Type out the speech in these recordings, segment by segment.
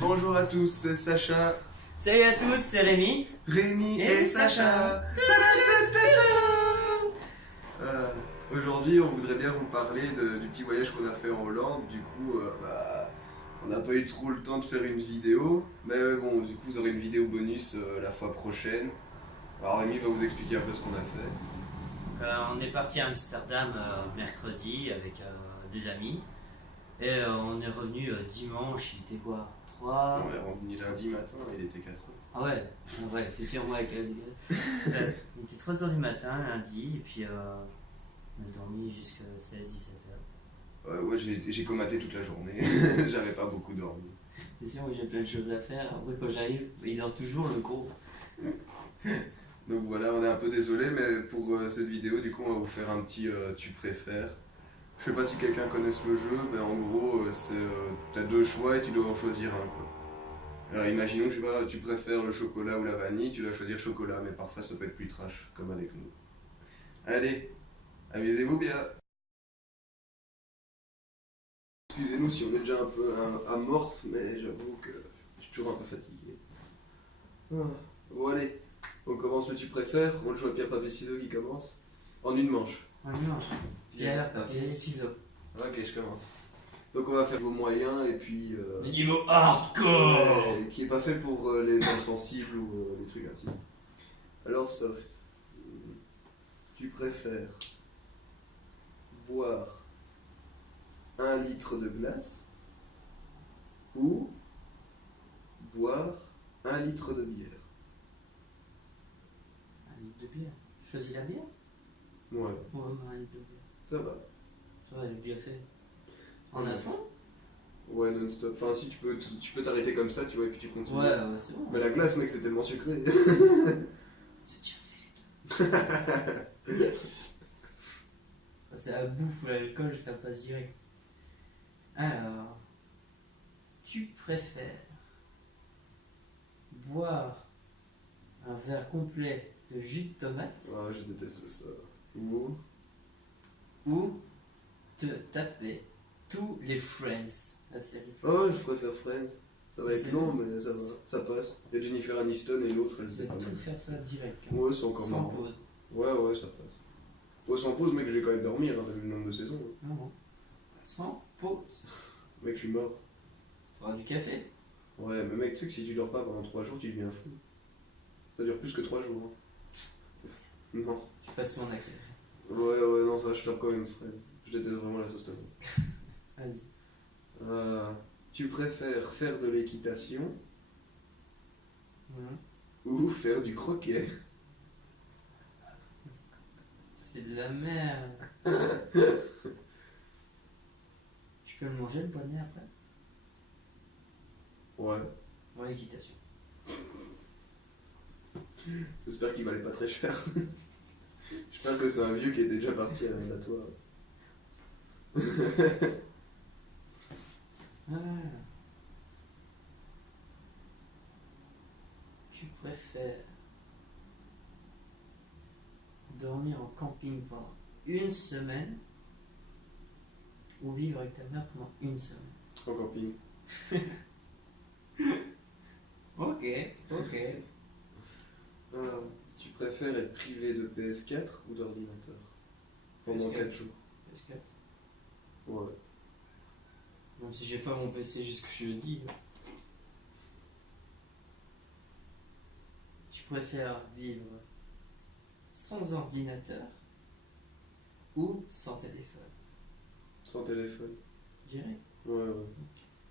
Bonjour à tous, c'est Sacha. Salut à tous, c'est Rémi. Rémi Et et Sacha. Sacha. Euh, Aujourd'hui, on voudrait bien vous parler du petit voyage qu'on a fait en Hollande. Du coup, on n'a pas eu trop le temps de faire une vidéo. Mais bon, du coup, vous aurez une vidéo bonus la fois prochaine. Alors Rémi va vous expliquer un peu ce qu'on a fait. On est parti à Amsterdam mercredi avec des amis. Et on est revenu dimanche, il était quoi 3. On est revenu lundi matin, il était 4 heures. Ah ouais, c'est sûr, moi avec les gars. Il était 3h du matin lundi, et puis on a dormi jusqu'à 16-17 heures. Ouais, j'ai comaté toute la journée. J'avais pas beaucoup dormi. C'est sûr, moi j'ai plein de choses à faire. Après, quand j'arrive, il dort toujours le gros. Donc voilà, on est un peu désolé, mais pour cette vidéo, du coup, on va vous faire un petit tu préfères. Je sais pas si quelqu'un connaisse le jeu, mais en gros, t'as deux choix et tu dois en choisir un, quoi. Alors imaginons, je sais pas, tu préfères le chocolat ou la vanille, tu dois choisir chocolat, mais parfois ça peut être plus trash, comme avec nous. Allez, amusez-vous bien. Excusez-nous si on est déjà un peu amorphe, mais j'avoue que je suis toujours un peu fatigué. Bon allez, on commence le tu préfères, on le joue à pierre, papier, ciseaux qui commence. En une manche. On dimanche. Pierre, papier, ciseaux. Ok, je commence. Donc on va faire vos moyens et puis... Le niveau hardcore. qui est pas fait pour les âmes sensibles ou les trucs ainsi. Alors soft, tu préfères boire 1 litre de glace ou boire 1 litre de bière? Un litre de bière. Choisis la bière. Ouais, Ouais, un litre de bière. ça va. Ça va, elle est déjà fait. En à fond. Ouais, non-stop. Enfin, si tu peux t'arrêter comme ça, tu vois, et puis tu continues. Ouais, c'est bon. Mais la glace, mec, c'est tellement sucré. C'est déjà fait les deux. C'est la bouffe ou l'alcool, ça passe direct. Alors, tu préfères boire un verre complet de jus de tomate Ah, je déteste ça. Ou... ou te taper tous les Friends, la série Oh, Friends? je préfère Friends. Ça va être C'est long, bon. mais ça va, ça passe. Il y a Jennifer Aniston et l'autre, elle Je faisait vais pas tout mal. faire ça direct. Ouais, c'est encore Sans marrant. pause. Ouais, ça passe. Ouais, sans pause, mec, je vais quand même dormir, hein, t'as vu le nombre de saisons. Hein. Non, non. Sans pause. Mec, je suis mort. T'auras du café. Ouais, mais mec, tu sais que si tu dors pas pendant 3 jours, tu deviens fou. Ça dure plus que 3 jours. Hein. Non. Tu passes ton accéléré. Ouais, non, ça va, je tape quand même Friends. Je déteste vraiment la sauce tomate. Vas-y. Tu préfères faire de l'équitation Mhm. ou faire du croquet? C'est de la merde. Je peux le manger le bonnet après? Ouais. Ouais, équitation. J'espère qu'il valait pas très cher. J'espère que c'est un vieux qui était déjà parti à l'abattoir. Ah. Tu préfères dormir en camping pendant une semaine ou vivre avec ta mère pendant une semaine? En camping. Ok. Tu préfères être privé de PS4 ou d'ordinateur pendant PS4. 4 jours? PS4. Ouais. Même si j'ai pas mon PC jusque jeudi. Tu préfères vivre sans ordinateur ou sans téléphone? Sans téléphone. Direct. Ouais.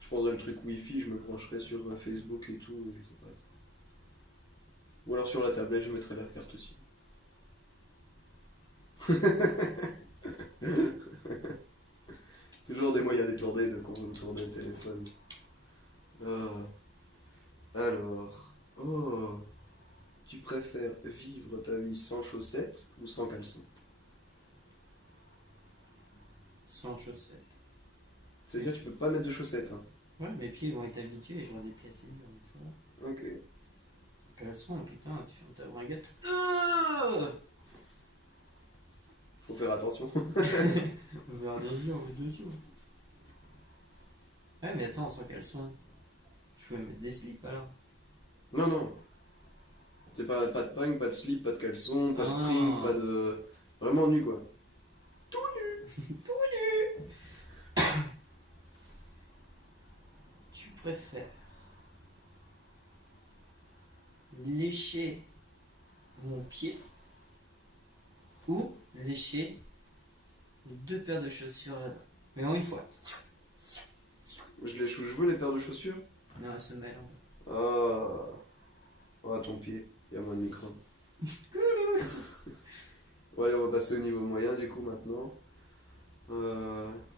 Je prendrais le truc Wi-Fi, je me brancherais sur Facebook et tout, et ça passe. Ou alors sur la tablette, je mettrais la carte aussi. Toujours des moyens détournés de contourner le téléphone. Alors, tu préfères vivre ta vie sans chaussettes ou sans caleçon? Sans chaussettes. C'est-à-dire tu peux pas mettre de chaussettes. Hein. Ouais, mes pieds vont être habitués et j'aurai des pieds assez durs, donc ça va. Ok. Caleçon, putain, tu fais ta bringuette. Faut faire attention. Vers 2 jours, 2 jours. Ouais, mais attends, sans caleçon. Je Je peux mettre des slips alors. Non, non. C'est pas de pagne, pas de slip, pas de caleçon, pas de string, pas de. Vraiment nu quoi. Tout nu. Tu préfères lécher mon pied ou lécher les 2 paires de chaussures là-bas. Mais en une fois. Je lèche où je veux les paires de chaussures. Non, la semelle. Ah. Oh, ton pied. Il y a moins de micro. Bon, allez, on va passer au niveau moyen du coup maintenant.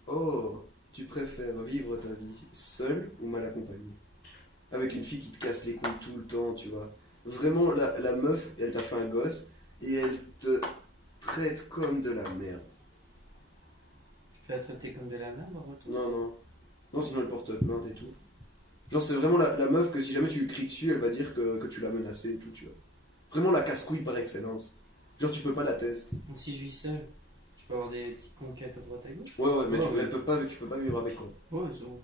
Oh, tu préfères vivre ta vie seule ou mal accompagnée? Avec une fille qui te casse les couilles tout le temps, tu vois. Vraiment, la meuf, elle t'a fait un gosse et elle te traite comme de la merde. Tu peux la traiter comme de la merde en retour? Non, non. Non, sinon elle porte plainte et tout. Genre, c'est vraiment la meuf que si jamais tu lui cries dessus, elle va dire que tu l'as menacée et tout, tu vois. Vraiment la casse-couille par excellence. Genre, tu peux pas la tester. Si je vis seul, je peux avoir des petites conquêtes à droite à gauche. Ouais, ouais, mais Ouais, tu, ouais. tu peux pas vivre avec quoi. Ouais, c'est bon.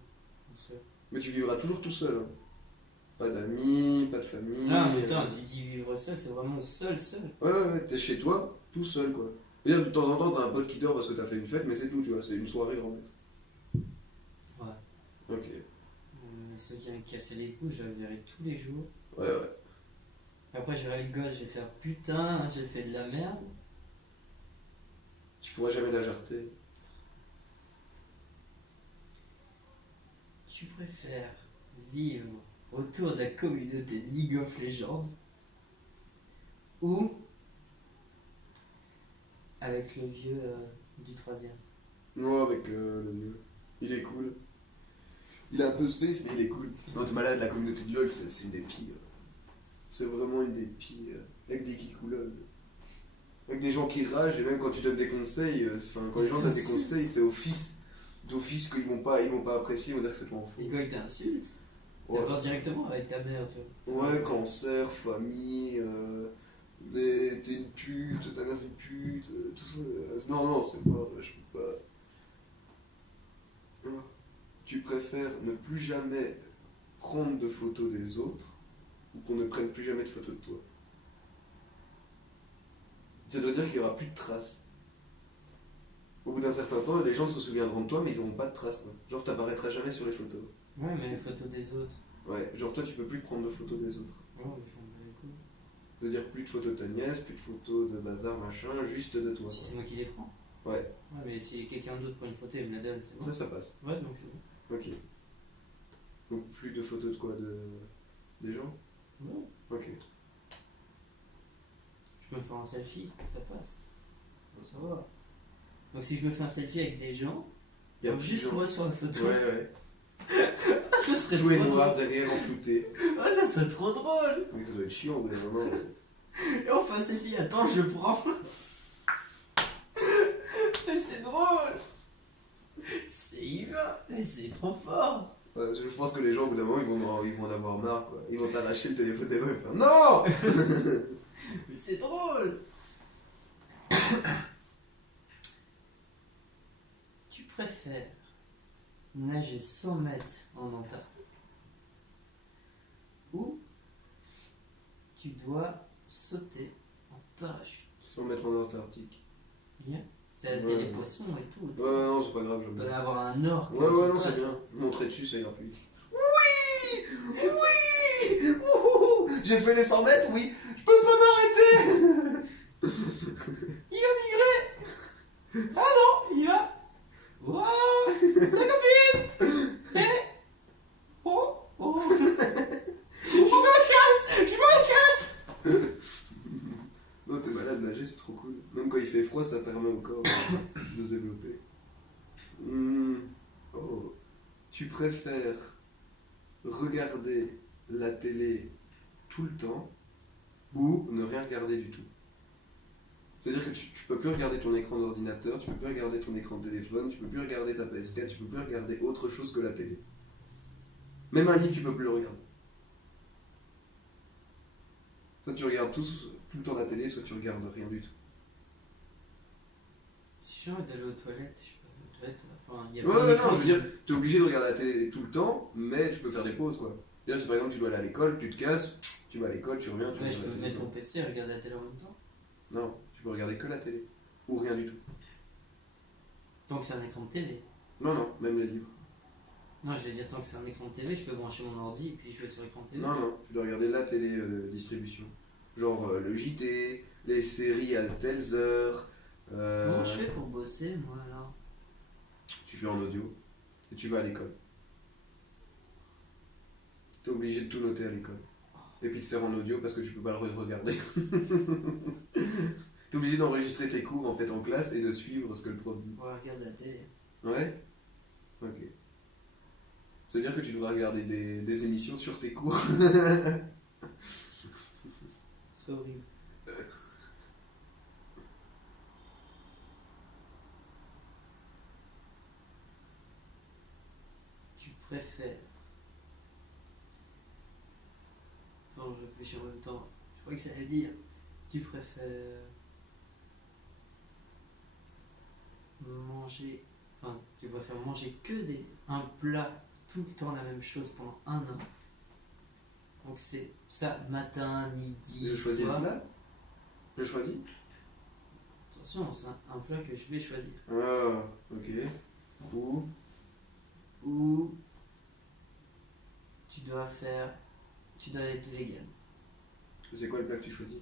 Seul. Mais tu vivras toujours tout seul. Hein. Pas d'amis, pas de famille. Non, mais attends, tu dis vivre seul, c'est vraiment seul. Ouais, ouais, ouais, t'es chez toi, tout seul quoi. C'est-à-dire, de temps en temps, t'as un pote qui dort parce que t'as fait une fête, mais c'est tout, tu vois, c'est une soirée en fait. Ouais. Ok. Mais ceux qui ont cassé les couilles, je le verrai tous les jours. Ouais, ouais. Après, je verrai le gosse, je vais faire putain, j'ai fait de la merde. Tu pourras jamais la jarter. Tu préfères vivre autour de la communauté de League of Legends ou avec le vieux du 3ème? Non, avec le mieux. Il est cool. Il est un peu space, mais il est cool. Non, t'es malade, la communauté de LoL, c'est une des pires. C'est vraiment une des pires. Avec des kikoulol. Avec des gens qui ragent, et même quand tu donnes des conseils, enfin, quand les gens donnent des conseils, c'est d'office qu'ils vont pas apprécier, ils vont dire que c'est pas en fou. Et quand il t'insulte, Ouais. ça va directement avec ta mère, tu vois. Ouais, cancer, famille, t'es une pute, ta mère c'est une pute, tout ça. Non, non, c'est pas. Je peux pas. Ah. Tu préfères ne plus jamais prendre de photos des autres ou qu'on ne prenne plus jamais de photos de toi? Ça veut dire qu'il n'y aura plus de traces. Au bout d'un certain temps, les gens se souviendront de toi, mais ils n'auront pas de traces, quoi. Genre, t'apparaîtras jamais sur les photos. Ouais, mais les photos des autres. Ouais, genre toi, tu peux plus prendre de photos des autres. Ouais, mais je m'en bats les couilles. C'est-à-dire plus de photos de ta nièce, plus de photos de bazar, machin, juste de toi. Si quoi. c'est moi qui les prends. Ouais, Ouais, mais si quelqu'un d'autre prend une photo et me la donne, c'est bon. ça passe. Ouais, donc c'est bon. Ok. Donc plus de photos de quoi des gens? Ouais. Ok. Je peux me faire un selfie, ça passe. Ça va. Donc si je me fais un selfie avec des gens, Il y a donc plus juste de gens. moi sur la photo, Ouais, ouais. ça serait Tout trop est drôle. noir derrière, enflouté. Ouais, ça serait trop drôle. Mais ça doit être chiant au bout d'un moment. Et on fait un selfie, attends, je le prends. Mais c'est drôle. C'est Yva, mais c'est trop fort. Ouais, je pense que les gens au bout d'un moment ils vont en avoir marre quoi. Ils vont t'arracher le téléphone des meufs et faire non. Mais c'est drôle. Tu préfères nager 100 mètres en Antarctique ou tu dois sauter en parachute? Sans mettre en Antarctique. Bien. C'est Ouais. les poissons et tout. Ouais, non, c'est pas grave, Tu j'aime peux bien. avoir un orque. Ouais, qui ouais, non, c'est passe. bien. Montrer dessus, ça ira plus vite. Oui. Oui. Ouhou. J'ai fait les 100 mètres, oui. Je peux pas m'arrêter. Il va migrer. Ah non, il va. Waouh, sa copine. Eh. Oh, oh. Je me casse. Non, t'es malade, nager, c'est trop cool. Même quand il fait froid, ça permet au corps de se développer. Oh. Tu préfères regarder la télé tout le temps ou ne rien regarder du tout? C'est-à-dire que tu peux plus regarder ton écran d'ordinateur, tu peux plus regarder ton écran de téléphone, tu peux plus regarder ta PS4, tu peux plus regarder autre chose que la télé. Même un livre, tu peux plus le regarder. Soit tu regardes tout le temps la télé, soit tu regardes rien du tout. Si j'ai envie d'aller aux toilettes, je peux aller aux toilettes. Enfin, il y a Ouais, pas ouais, d'écran non, je veux qui- dire, t'es obligé de regarder la télé tout le temps, mais tu peux faire des pauses, quoi. Là, si par exemple tu dois aller à l'école, tu te casses, tu vas à l'école, tu reviens, tu Ouais, je regardes peux la mettre télé. mon PC et regarder la télé en même temps. Non, tu peux regarder que la télé. Ou rien du tout. Tant que c'est un écran de télé. Non, non, même les livres. Non, je vais dire tant que c'est un écran de télé, je peux brancher mon ordi et puis jouer sur l'écran de télé. Non, non, tu dois regarder la télé distribution. Genre le JT, les séries à telles heures. Comment je fais pour bosser, moi, alors? Tu fais en audio et tu vas à l'école. T'es obligé de tout noter à l'école. Et puis de faire en audio parce que tu peux pas le regarder. T'es obligé d'enregistrer tes cours en fait en classe et de suivre ce que le prof dit. On va regarder la télé. Ouais. Ok. Ça veut dire que tu devras regarder des émissions sur tes cours. C'est horrible. Tu préfères. Attends, je réfléchis en même temps. Je crois que ça veut dire. Tu préfères. Manger. Enfin, tu préfères manger que un plat tout le temps la même chose pendant un an. Donc c'est ça, matin, midi, Je choisis le soir. plat. Je choisis. Attention, c'est un plat que je vais choisir. Ah, ok. Ou tu dois être vegan. C'est quoi le plat que tu choisis?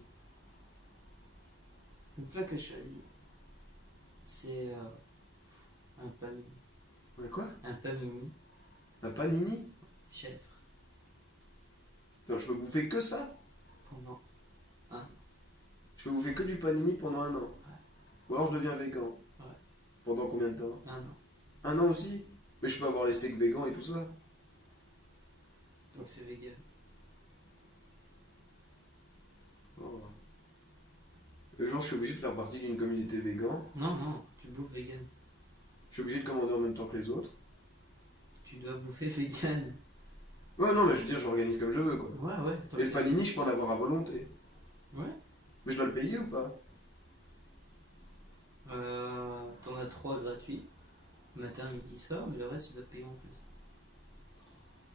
Le plat que je choisis, c'est un panini. Ouais, quoi? Un panini Un panini? chèvre Attends, je peux bouffer que ça? pendant Je peux bouffer que du panini pendant un an? Ou alors je deviens végan? Ouais. Pendant combien de temps? un an. Un an aussi? Mais je peux avoir les steaks végans et tout ça? Donc c'est vegan. Oh. Genre, je suis obligé de faire partie d'une communauté végan. Non, non, tu bouffes vegan. Je suis obligé de commander en même temps que les autres. Tu dois bouffer vegan. Ouais, non, mais je veux dire, j'organise comme je veux, quoi. Ouais, ouais. Et le panini, je peux en avoir à volonté. Ouais. Mais je dois le payer ou pas? T'en as 3 gratuits. Matin, midi, soir, mais le reste, tu dois payer en plus.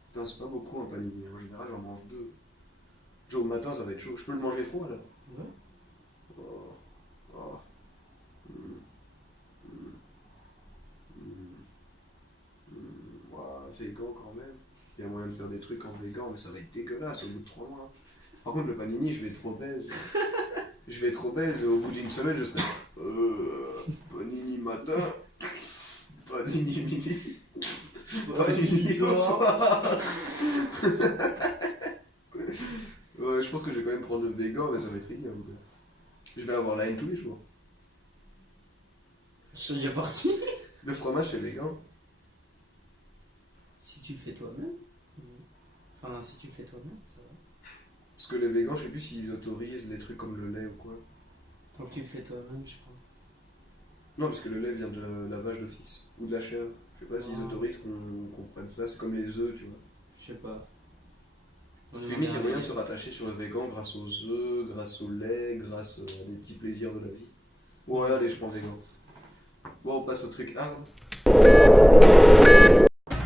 Putain, c'est pas beaucoup un panini. En général, j'en mange 2. Genre, au matin, ça va être chaud. Je peux le manger froid, là? Ouais. Oh. Oh. Ouah, végan quand même. Il y a moyen de faire des trucs en végan, mais ça va être dégueulasse au bout de 3 mois. Par contre, le panini, je vais être obèse. Je vais être obèse. Au bout d'une semaine, je serai. Panini matin. Panini midi. Panini soir. Ouais, je pense que je vais quand même prendre le végan, mais ça va être ignoble. Je vais avoir la haine tous les jours. Je suis déjà parti. Le fromage, c'est végan. Si tu le fais toi-même. Enfin, si tu le fais toi-même, ça va. Parce que les végans, je sais plus s'ils autorisent des trucs comme le lait ou quoi. Tant que tu le fais toi-même, je crois. Non, parce que le lait vient de la vache d'office. Ou de la chèvre. Je sais pas s'ils Ah. autorisent qu'on prenne ça. C'est comme les œufs, tu vois. Je sais pas. Parce que limite, il y a moyen de se rattacher sur le végan grâce aux œufs, grâce au lait, grâce à des petits plaisirs de la vie. Ouais, allez, je prends végan. Bon, on passe au truc hard.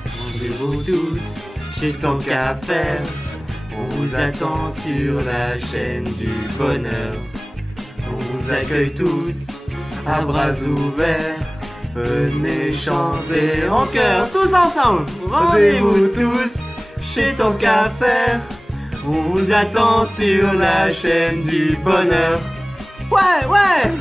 Rendez-vous tous chez Tant qu'à faire. On vous attend sur la chaîne du bonheur. On vous accueille tous à bras ouverts. Venez chanter en chœur tous ensemble. Rendez-vous tous chez Tant qu'à faire. On vous attend sur la chaîne du bonheur. Ouais, ouais.